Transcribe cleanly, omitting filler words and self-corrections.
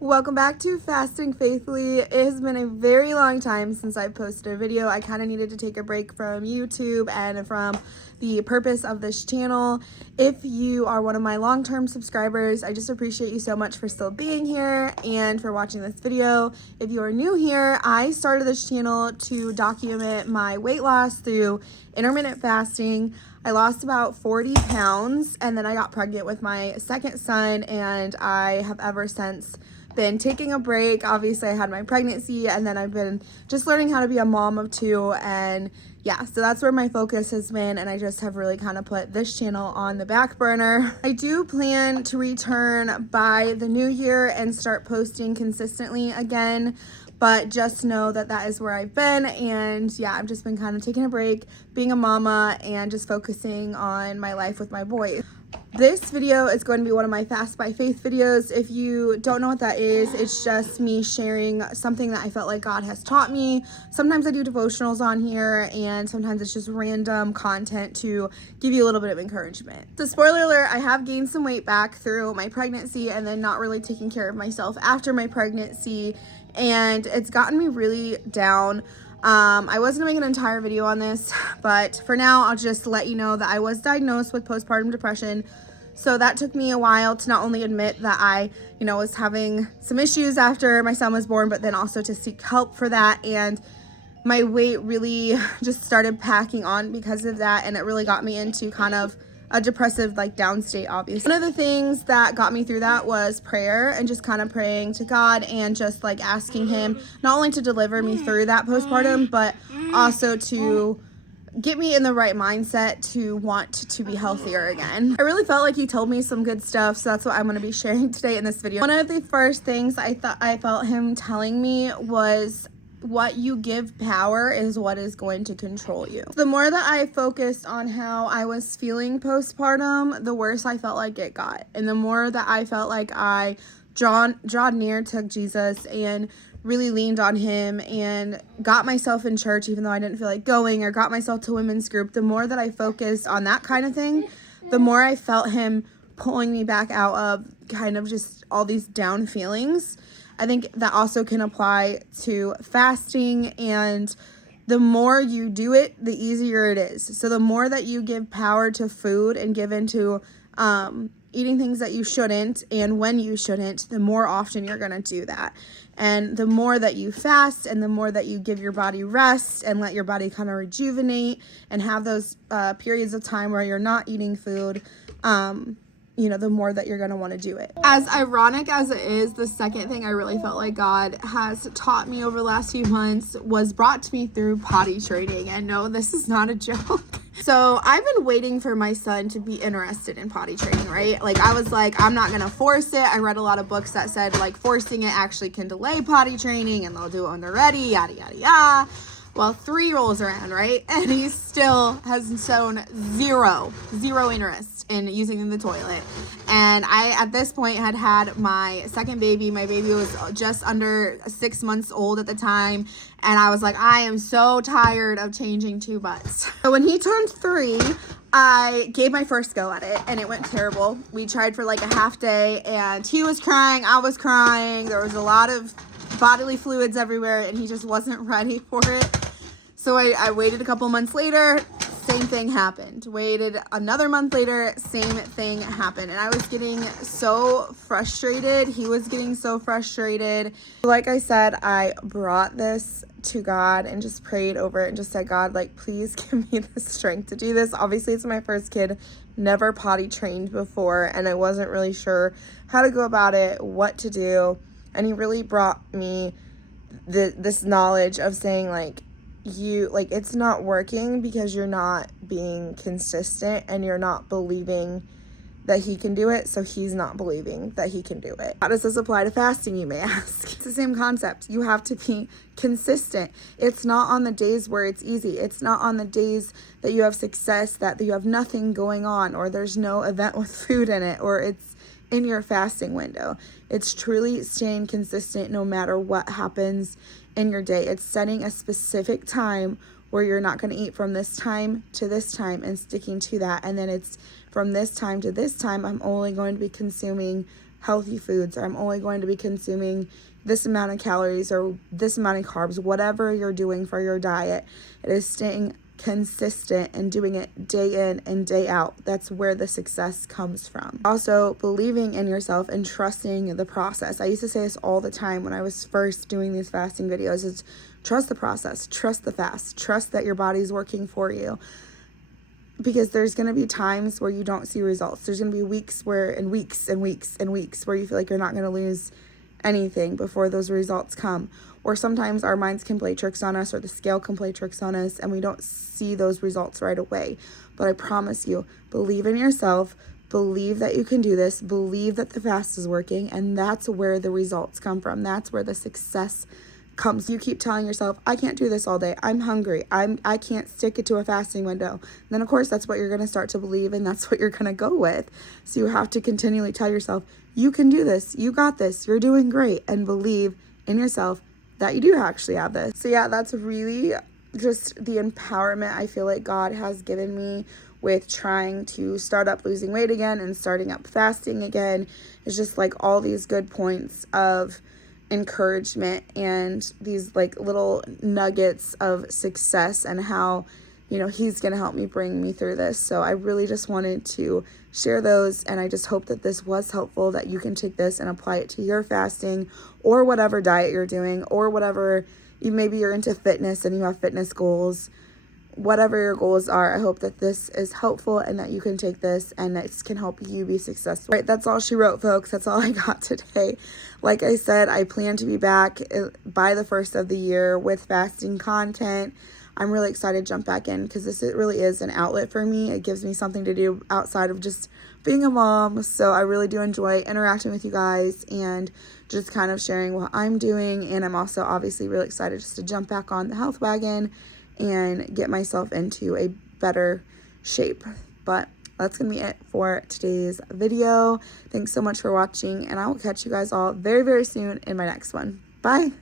Welcome back to Fasting Faithfully. It has been a very long time since I've posted a video. I kind of needed to take a break from YouTube and from the purpose of this channel. If you are one of my long-term subscribers, I just appreciate you so much for still being here and for watching this video. If you are new here, I started this channel to document my weight loss through intermittent fasting. I lost about 40 pounds and then I got pregnant with my second son, and I have ever since been taking a break. Obviously I had my pregnancy, and then I've been just learning how to be a mom of two, and yeah, so that's where my focus has been, and I just have really kind of put this channel on the back burner. I do plan to return by the new year and start posting consistently again, but just know that that is where I've been. And yeah, I've just been kind of taking a break, being a mama, and just focusing on my life with my boys. This video is going to be one of my Fast by Faith videos. If you don't know what that is, it's just me sharing something that I felt like God has taught me. Sometimes I do devotionals on here, and sometimes it's just random content to give you a little bit of encouragement. So spoiler alert, I have gained some weight back through my pregnancy and then not really taking care of myself after my pregnancy, and it's gotten me really down. I was gonna make an entire video on this, but for now I'll just let you know that I was diagnosed with postpartum depression. So that took me a while to not only admit that I, was having some issues after my son was born, but then also to seek help for that. And my weight really just started packing on because of that, and it really got me into kind of a depressive, down state, obviously. One of the things that got me through that was prayer, and just kind of praying to God and just asking him not only to deliver me through that postpartum, but also to get me in the right mindset to want to be healthier again. I really felt like he told me some good stuff, so that's what I'm going to be sharing today in this video. One of the first things I felt him telling me was, what you give power is what is going to control you. The more that I focused on how I was feeling postpartum, the worse I felt like it got. And the more that I felt like I drawed near to Jesus and really leaned on him and got myself in church even though I didn't feel like going, or got myself to women's group, the more that I focused on that kind of thing, the more I felt him pulling me back out of kind of just all these down feelings. I think that also can apply to fasting, and the more you do it, the easier it is. So the more that you give power to food and give into eating things that you shouldn't and when you shouldn't, the more often you're going to do that. And the more that you fast and the more that you give your body rest and let your body kind of rejuvenate and have those periods of time where you're not eating food, the more that you're going to want to do it. As ironic as it is, the second thing I really felt like God has taught me over the last few months was brought to me through potty training. And no, this is not a joke. So I've been waiting for my son to be interested in potty training, right? I was like, I'm not going to force it. I read a lot of books that said forcing it actually can delay potty training and they'll do it when they're ready, yada, yada, yada. Well, 3 rolls around, right? And he still has shown zero interest in using the toilet. And I, at this point, had my second baby. My baby was just under 6 months old at the time. And I was like, I am so tired of changing 2 butts. So when he turned 3, I gave my first go at it, and it went terrible. We tried for a half day, and he was crying, I was crying. There was a lot of bodily fluids everywhere, and he just wasn't ready for it. So I waited a couple months later, same thing happened. Waited another month later, same thing happened. And I was getting so frustrated. He was getting so frustrated. Like I said, I brought this to God and just prayed over it and just said, God, please give me the strength to do this. Obviously, it's my first kid, never potty trained before, and I wasn't really sure how to go about it, what to do. And he really brought me this knowledge of saying, it's not working because you're not being consistent and you're not believing that he can do it, so he's not believing that he can do it. How does this apply to fasting, you may ask? It's the same concept. You have to be consistent. It's not on the days where it's easy. It's not on the days that you have success, that you have nothing going on, or there's no event with food in it, or it's in your fasting window. It's truly staying consistent no matter what happens in your day. It's setting a specific time where you're not going to eat from this time to this time and sticking to that. And then it's from this time to this time, I'm only going to be consuming healthy foods, or I'm only going to be consuming this amount of calories or this amount of carbs. Whatever you're doing for your diet, it is staying consistent and doing it day in and day out. That's where the success comes from. Also, believing in yourself and trusting the process. I used to say this all the time when I was first doing these fasting videos, is trust the process, trust the fast, trust that your body's working for you. Because there's going to be times where you don't see results. There's going to be weeks where, and weeks and weeks and weeks where you feel like you're not going to lose anything before those results come. Or sometimes our minds can play tricks on us, or the scale can play tricks on us, and we don't see those results right away. But I promise you, believe in yourself, believe that you can do this, believe that the fast is working, and that's where the results come from. That's where the success comes. You keep telling yourself, I can't do this all day, I'm hungry, I can't stick it to a fasting window. Then of course that's what you're going to start to believe, and that's what you're going to go with. So you have to continually tell yourself, you can do this, you got this, you're doing great, and believe in yourself that you do actually have this. So yeah, that's really just the empowerment I feel like God has given me with trying to start up losing weight again and starting up fasting again. It's just like all these good points of encouragement and these like little nuggets of success, and how, you know, he's going to help me bring me through this. So I really just wanted to share those, and I just hope that this was helpful, that you can take this and apply it to your fasting or whatever diet you're doing, or whatever maybe you're into fitness and you have fitness goals. Whatever your goals are, I hope that this is helpful and that you can take this and that it can help you be successful. Right, that's all she wrote, folks. That's all I got today. Like I said, I plan to be back by the first of the year with fasting content. I'm really excited to jump back in because this really is an outlet for me. It gives me something to do outside of just being a mom. So I really do enjoy interacting with you guys and just kind of sharing what I'm doing. And I'm also obviously really excited just to jump back on the health wagon and get myself into a better shape. But that's going to be it for today's video. Thanks so much for watching, and I will catch you guys all very, very soon in my next one. Bye.